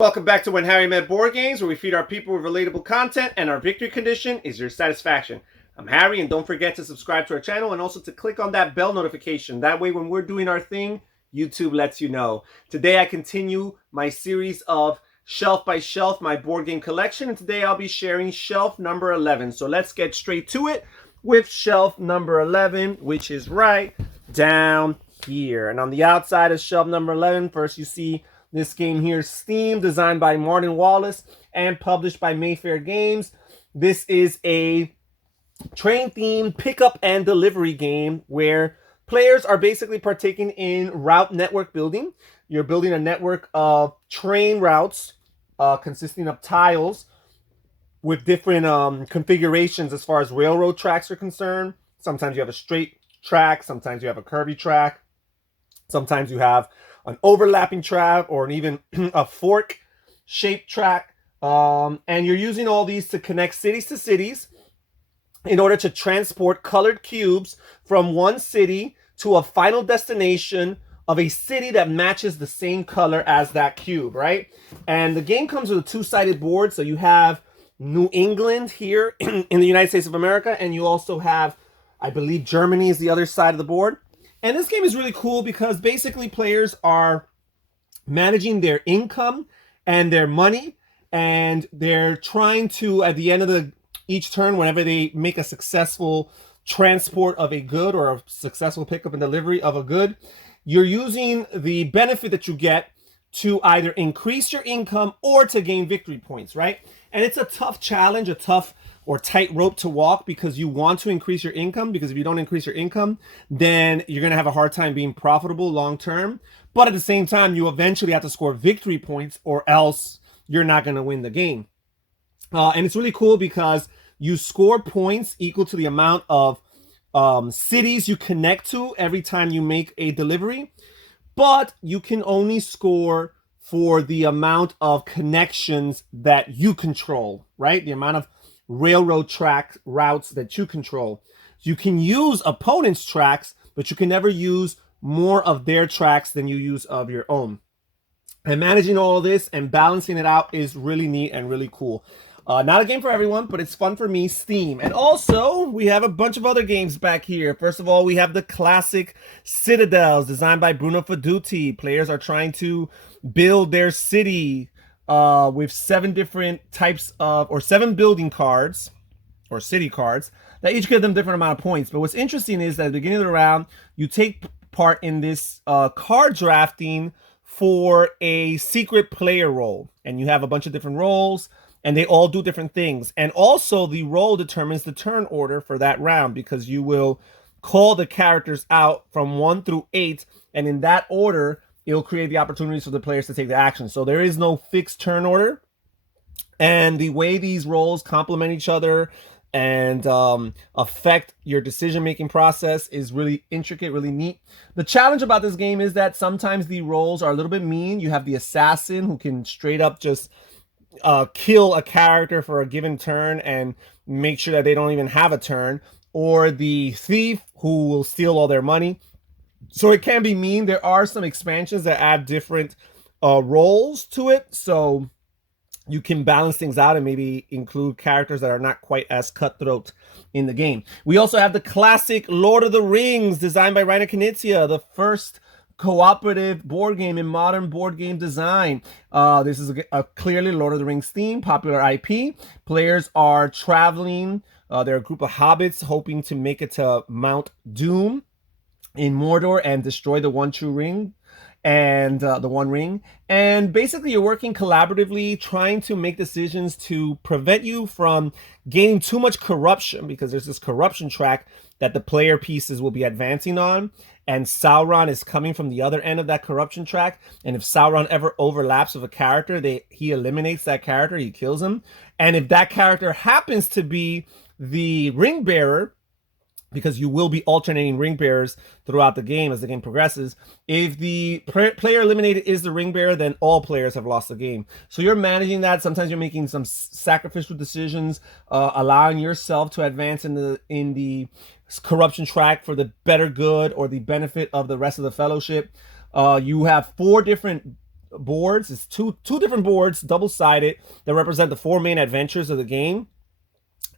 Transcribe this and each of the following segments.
Welcome back to When Harry Met Board Games, where we feed our people with relatable content and our victory condition is your satisfaction. I'm Harry, and don't forget to subscribe to our channel and also to click on that bell notification. That way, when we're doing our thing, YouTube lets you know. Today, I continue my series of Shelf by Shelf, my board game collection, and today I'll be sharing shelf number 11. So let's get straight to it with shelf number 11, which is right down here. And on the outside of shelf number 11, first you see this game here, Steam, designed by Martin Wallace and published by Mayfair Games. This is a train-themed pickup and delivery game where players are basically partaking in route network building. You're building a network of train routes consisting of tiles with different configurations as far as railroad tracks are concerned. Sometimes you have a straight track, sometimes you have a curvy track, sometimes you have an overlapping track or even a fork-shaped track. And you're using all these to connect cities to cities in order to transport colored cubes from one city to a final destination of a city that matches the same color as that cube, right? And the game comes with a two-sided board. So you have New England here in the United States of America, and you also have, I believe, Germany is the other side of the board. And this game is really cool because basically players are managing their income and their money, and they're trying to, at the end of each turn, whenever they make a successful transport of a good or a successful pickup and delivery of a good, you're using the benefit that you get to either increase your income or to gain victory points, right? And it's a tough challenge, a tough or tight rope to walk, because you want to increase your income, because if you don't increase your income, then you're going to have a hard time being profitable long term. But at the same time, you eventually have to score victory points or else you're not going to win the game. And it's really cool because you score points equal to the amount of cities you connect to every time you make a delivery, but you can only score for the amount of connections that you control, right? The amount of railroad track routes that you control. You can use opponents' tracks, but you can never use more of their tracks than you use of your own. And managing all of this and balancing it out is really neat and really cool. Not a game for everyone, but it's fun for me, Steam. And also, we have a bunch of other games back here. First of all, we have the classic Citadels, designed by Bruno Faidutti. Players are trying to build their city with 7 different types of, or 7 building cards, or city cards, that each give them different amount of points. But what's interesting is that at the beginning of the round, you take part in this card drafting for a secret player role. And you have a bunch of different roles, and they all do different things. And also the role determines the turn order for that round, because you will call the characters out from 1 through 8, and in that order, it'll create the opportunities for the players to take the action. So there is no fixed turn order. And the way these roles complement each other and affect your decision-making process is really intricate, really neat. The challenge about this game is that sometimes the roles are a little bit mean. You have the assassin, who can straight up just kill a character for a given turn and make sure that they don't even have a turn, or the thief, who will steal all their money. So it can be mean. There are some expansions that add different roles to it, so you can balance things out and maybe include characters that are not quite as cutthroat in the game. We also have the classic Lord of the Rings, designed by Rainer Knizia, the first cooperative board game in modern board game design. This is a clearly Lord of the Rings theme, popular IP. Players are traveling. They're a group of hobbits hoping to make it to Mount Doom in Mordor and destroy the one true ring and the One Ring. And basically you're working collaboratively, trying to make decisions to prevent you from gaining too much corruption, because there's this corruption track that the player pieces will be advancing on, and Sauron is coming from the other end of that corruption track. And if Sauron ever overlaps with a character, he eliminates that character, he kills him. And if that character happens to be the ring bearer, because you will be alternating ring bearers throughout the game as the game progresses, if the player eliminated is the ring bearer, then all players have lost the game. So you're managing that. Sometimes you're making some sacrificial decisions, allowing yourself to advance in the corruption track for the better good or the benefit of the rest of the fellowship. You have 4 different boards. It's two different boards, double-sided, that represent the 4 main adventures of the game.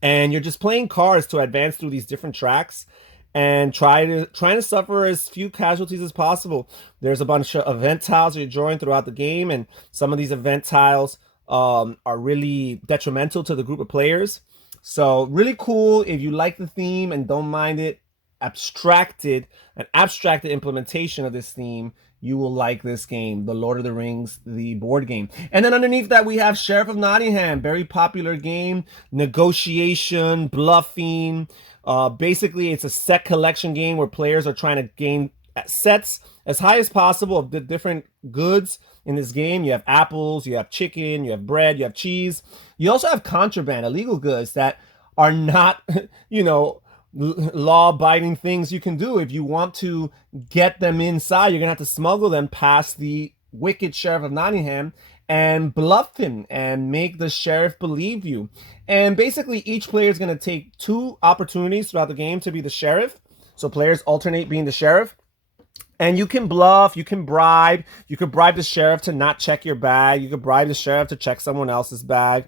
And you're just playing cards to advance through these different tracks and trying to suffer as few casualties as possible. There's a bunch of event tiles you're drawing throughout the game, and some of these event tiles are really detrimental to the group of players. So really cool. If you like the theme and don't mind it, an abstracted implementation of this theme, you will like this game, The Lord of the Rings, the board game. And then underneath that, we have Sheriff of Nottingham, very popular game, negotiation, bluffing. Basically, it's a set collection game where players are trying to gain sets as high as possible of the different goods in this game. You have apples, you have chicken, you have bread, you have cheese. You also have contraband, illegal goods that are not, law-abiding things you can do. If you want to get them inside, you're gonna have to smuggle them past the wicked Sheriff of Nottingham and bluff him and make the sheriff believe you. And basically, each player is gonna take 2 opportunities throughout the game to be the sheriff. So players alternate being the sheriff. And you can bluff, you can bribe. You could bribe the sheriff to not check your bag. You could bribe the sheriff to check someone else's bag.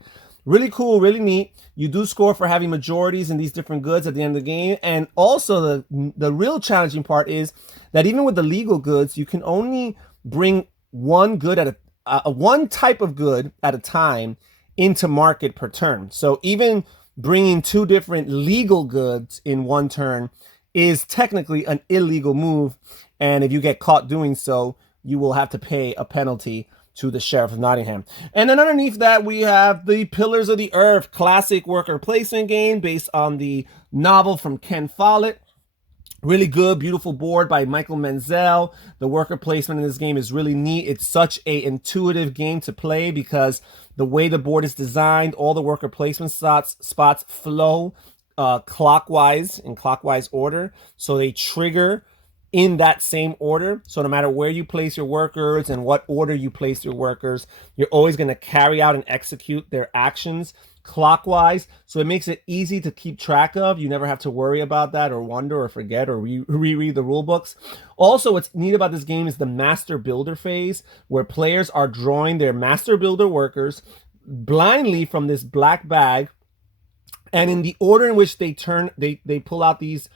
Really cool, really neat. You do score for having majorities in these different goods at the end of the game. And also the real challenging part is that even with the legal goods, you can only bring one good at one type of good at a time into market per turn. So even bringing 2 different legal goods in one turn is technically an illegal move. And if you get caught doing so, you will have to pay a penalty to the Sheriff of Nottingham. And then underneath that, we have the Pillars of the Earth, classic worker placement game based on the novel from Ken Follett. Really good, beautiful board by Michael Menzel. The worker placement in this game is really neat. It's such a intuitive game to play because the way the board is designed, all the worker placement spots flow clockwise, in clockwise order. So they trigger in that same order. So no matter where you place your workers and what order you place your workers, you're always going to carry out and execute their actions clockwise. So it makes it easy to keep track of. You never have to worry about that or wonder or forget or reread the rule books. Also, what's neat about this game is the master builder phase, where players are drawing their master builder workers blindly from this black bag. And in the order in which they pull out these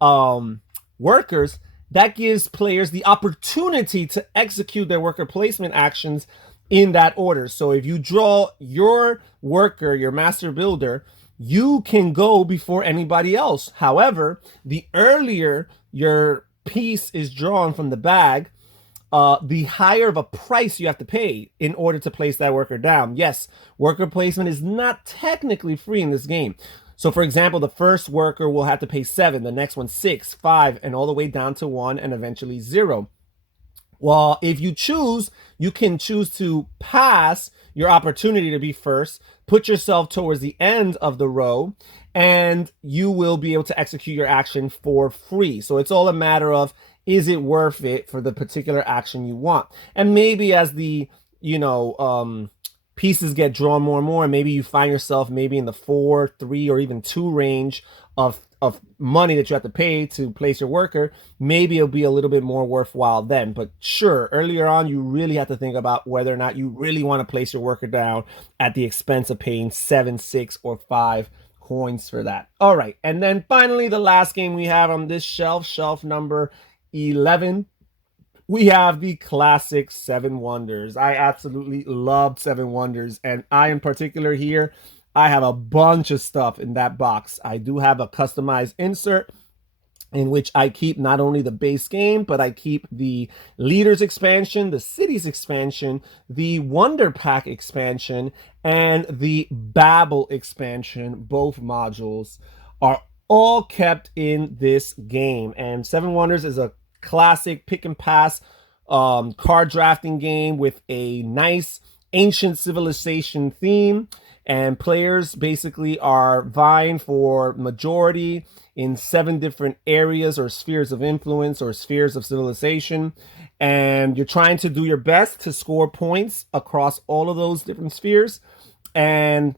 workers, that gives players the opportunity to execute their worker placement actions in that order. So if you draw your worker, your master builder, you can go before anybody else. However, the earlier your piece is drawn from the bag, the higher of a price you have to pay in order to place that worker down. Yes, worker placement is not technically free in this game. So for example, the first worker will have to pay 7, the next one 6, 5, and all the way down to 1 and eventually 0. Well, if you choose, you can choose to pass your opportunity to be first, put yourself towards the end of the row, and you will be able to execute your action for free. So it's all a matter of, is it worth it for the particular action you want? And maybe as the, pieces get drawn more and more, and maybe you find yourself maybe in the 4, 3, or even 2 range of money that you have to pay to place your worker, maybe it'll be a little bit more worthwhile then. But sure, earlier on, you really have to think about whether or not you really want to place your worker down at the expense of paying 7, 6, or 5 coins for that. All right, and then finally, the last game we have on this shelf number 11, we have the classic 7 Wonders. I absolutely loved 7 Wonders, and I in particular here, I have a bunch of stuff in that box. I do have a customized insert in which I keep not only the base game, but I keep the Leaders expansion, the Cities expansion, the Wonder Pack expansion, and the Babel expansion. Both modules are all kept in this game. And 7 Wonders is a classic pick and pass card drafting game with a nice ancient civilization theme, and players basically are vying for majority in 7 different areas or spheres of influence or spheres of civilization, and you're trying to do your best to score points across all of those different spheres. And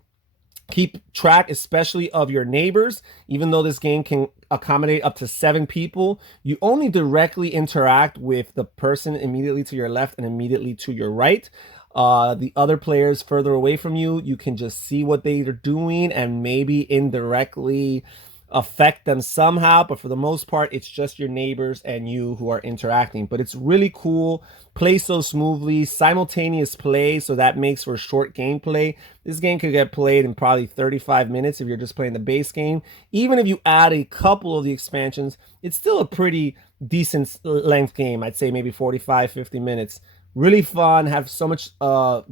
Keep track especially of your neighbors. Even though this game can accommodate up to 7 people, you only directly interact with the person immediately to your left and immediately to your right. The other players further away from you, you can just see what they are doing and maybe indirectly affect them somehow, but for the most part it's just your neighbors and you who are interacting. But it's really cool, play so smoothly, simultaneous play, so that makes for short gameplay. This game could get played in probably 35 minutes if you're just playing the base game. Even if you add a couple of the expansions, it's still a pretty decent length game. I'd say maybe 45-50 minutes. Really fun, have so much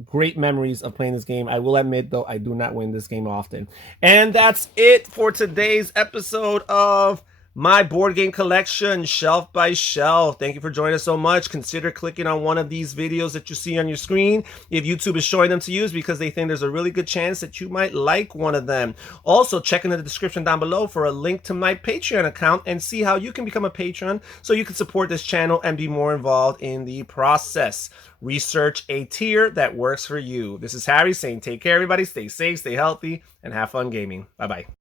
great memories of playing this game. I will admit, though, I do not win this game often. And that's it for today's episode of my board game collection, shelf by shelf. Thank you for joining us so much. Consider clicking on one of these videos that you see on your screen if YouTube is showing them to you, because they think there's a really good chance that you might like one of them. Also, check in the description down below for a link to my Patreon account and see how you can become a patron so you can support this channel and be more involved in the process. Research a tier that works for you. This is Harry saying take care, everybody. Stay safe, stay healthy, and have fun gaming. Bye-bye.